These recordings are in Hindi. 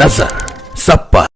नजर सब पर।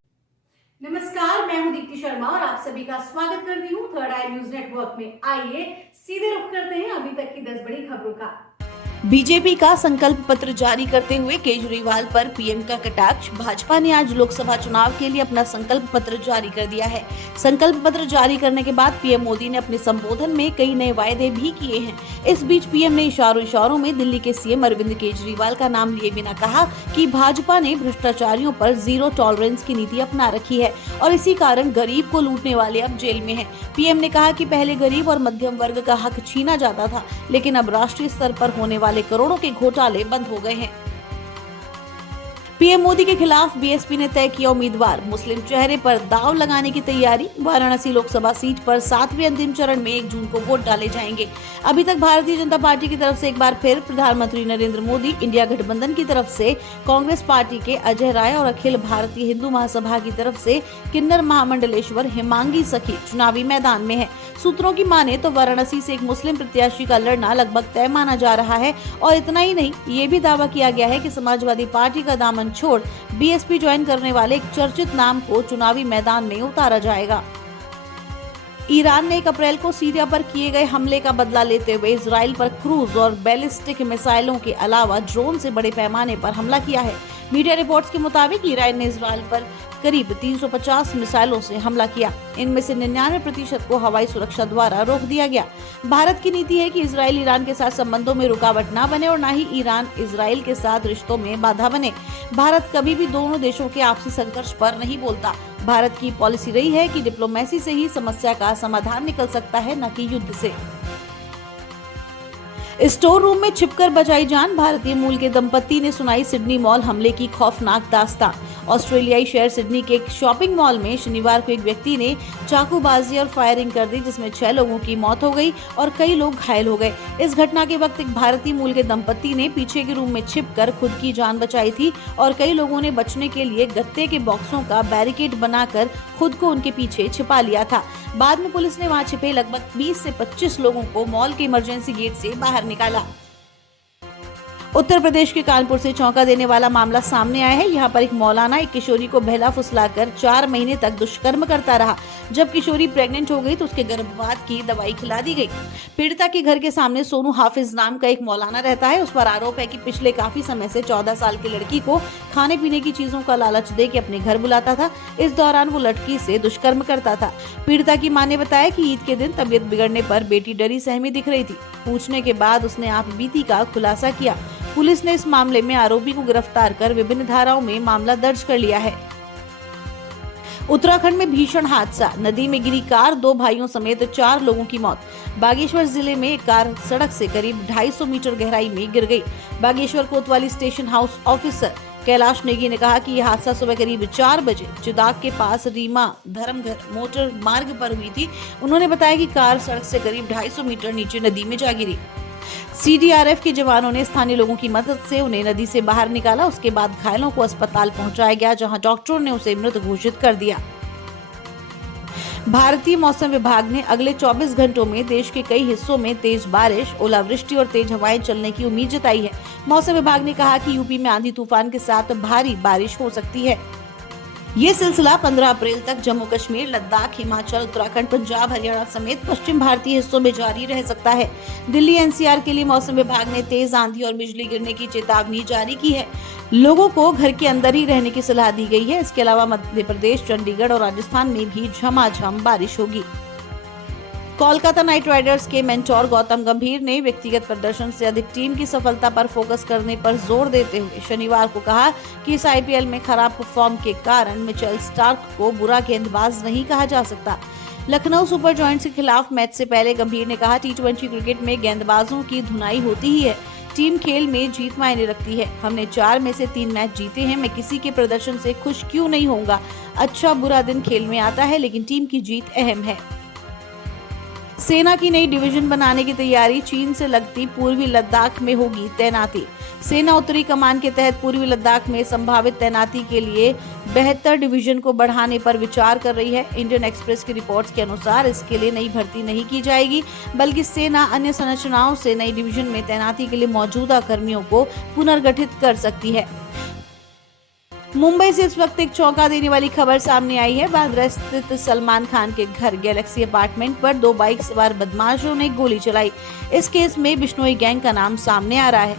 मुंबई से इस वक्त एक चौंका देने वाली खबर सामने आई है। बांद्रा स्थित सलमान खान के घर गैलेक्सी अपार्टमेंट पर दो बाइक सवार बदमाशों ने गोली चलाई। इस केस में बिश्नोई गैंग का नाम सामने आ रहा है।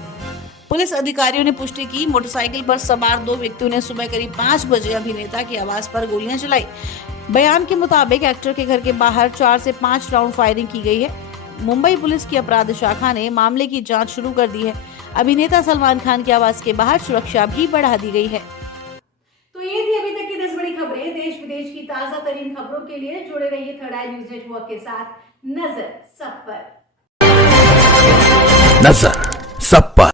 पुलिस अधिकारियों ने पुष्टि की, मोटरसाइकिल पर सवार दो व्यक्तियों ने सुबह करीब 5 बजे अभिनेता की आवाज पर गोलियां चलाई। बयान के मुताबिक एक्टर के घर के बाहर 4 से 5 राउंड फायरिंग की गई है। मुंबई पुलिस की अपराध शाखा ने मामले की जांच शुरू कर दी है। अभिनेता सलमान खान की आवाज के बाहर सुरक्षा भी बढ़ा दी गई है। तो ये थी अभी तक की 10 बड़ी खबरें। देश विदेश की ताजा तरीन खबरों के लिए जुड़े रहिए थर्ड आई न्यूज नेटवर्क के साथ। नजर सब पर।